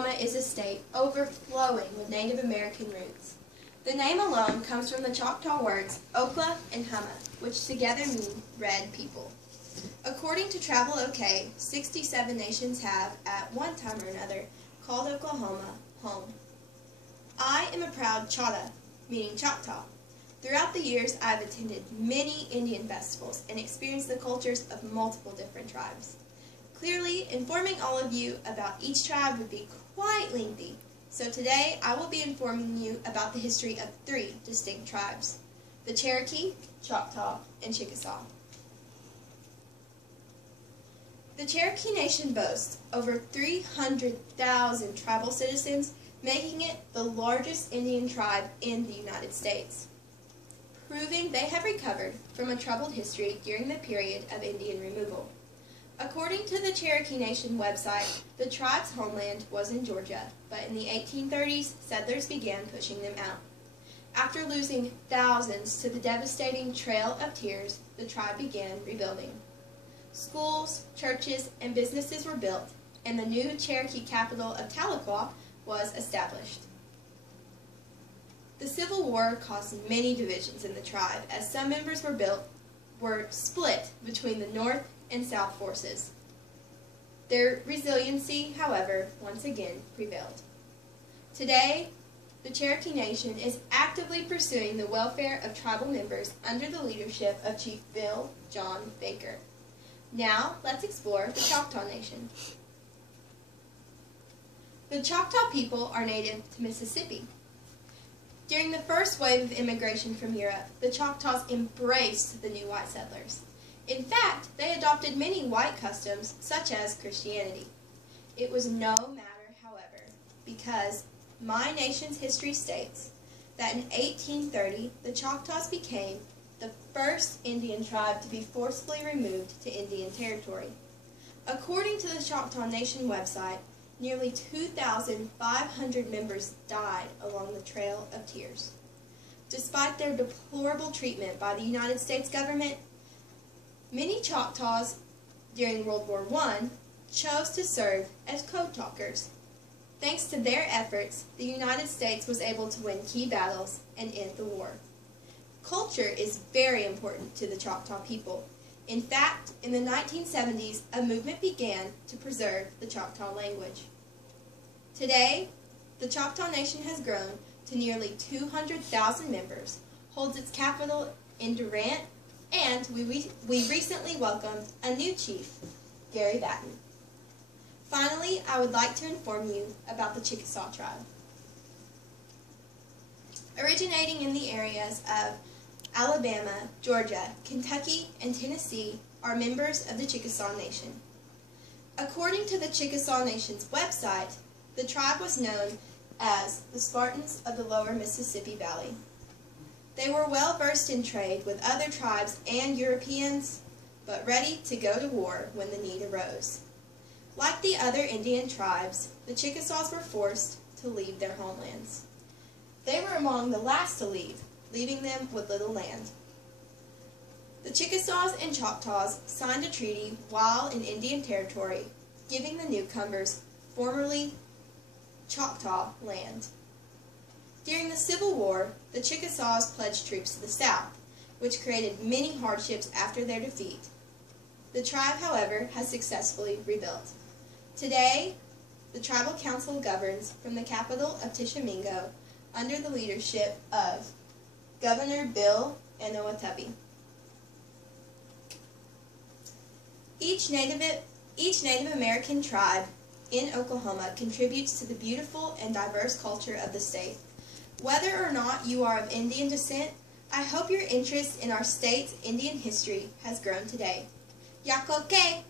Oklahoma is a state overflowing with Native American roots. The name alone comes from the Choctaw words Okla and Hama, which together mean red people. According to Travel OK, 67 nations have, at one time or another, called Oklahoma home. I am a proud Choctaw, meaning Choctaw. Throughout the years, I have attended many Indian festivals and experienced the cultures of multiple different tribes. Clearly, informing all of you about each tribe would be quite lengthy, so today I will be informing you about the history of 3 distinct tribes: the Cherokee, Choctaw, and Chickasaw. The Cherokee Nation boasts over 300,000 tribal citizens, making it the largest Indian tribe in the United States, proving they have recovered from a troubled history during the period of Indian removal. According to the Cherokee Nation website, the tribe's homeland was in Georgia, but in the 1830s, settlers began pushing them out. After losing thousands to the devastating Trail of Tears, the tribe began rebuilding. Schools, churches, and businesses were built, and the new Cherokee capital of Tahlequah was established. The Civil War caused many divisions in the tribe, as some members were split between the North and South forces. Their resiliency, however, once again prevailed. Today, the Cherokee Nation is actively pursuing the welfare of tribal members under the leadership of Chief Bill John Baker. Now, let's explore the Choctaw Nation. The Choctaw people are native to Mississippi. During the first wave of immigration from Europe, the Choctaws embraced the new white settlers. In fact, they adopted many white customs, such as Christianity. It was no matter, however, because my nation's history states that in 1830, the Choctaws became the first Indian tribe to be forcibly removed to Indian territory. According to the Choctaw Nation website, nearly 2,500 members died along the Trail of Tears. Despite their deplorable treatment by the United States government, many Choctaws during World War I chose to serve as code talkers. Thanks to their efforts, the United States was able to win key battles and end the war. Culture is very important to the Choctaw people. In fact, in the 1970s, a movement began to preserve the Choctaw language. Today, the Choctaw Nation has grown to nearly 200,000 members, holds its capital in Durant, and we recently welcomed a new chief, Gary Batten. Finally, I would like to inform you about the Chickasaw tribe. Originating in the areas of Alabama, Georgia, Kentucky, and Tennessee are members of the Chickasaw Nation. According to the Chickasaw Nation's website, the tribe was known as the Spartans of the lower Mississippi Valley. They were well versed in trade with other tribes and Europeans, but ready to go to war when the need arose. Like the other Indian tribes, the Chickasaws were forced to leave their homelands. They were among the last to leave, leaving them with little land. The Chickasaws and Choctaws signed a treaty while in Indian territory, giving the newcomers formerly Choctaw land. During the Civil War, the Chickasaws pledged troops to the South, which created many hardships after their defeat. The tribe, however, has successfully rebuilt. Today, the Tribal Council governs from the capital of Tishomingo under the leadership of Governor Bill Inowatubi. Each Native American tribe in Oklahoma contributes to the beautiful and diverse culture of the state. Whether or not you are of Indian descent, I hope your interest in our state's Indian history has grown today. Yakoke!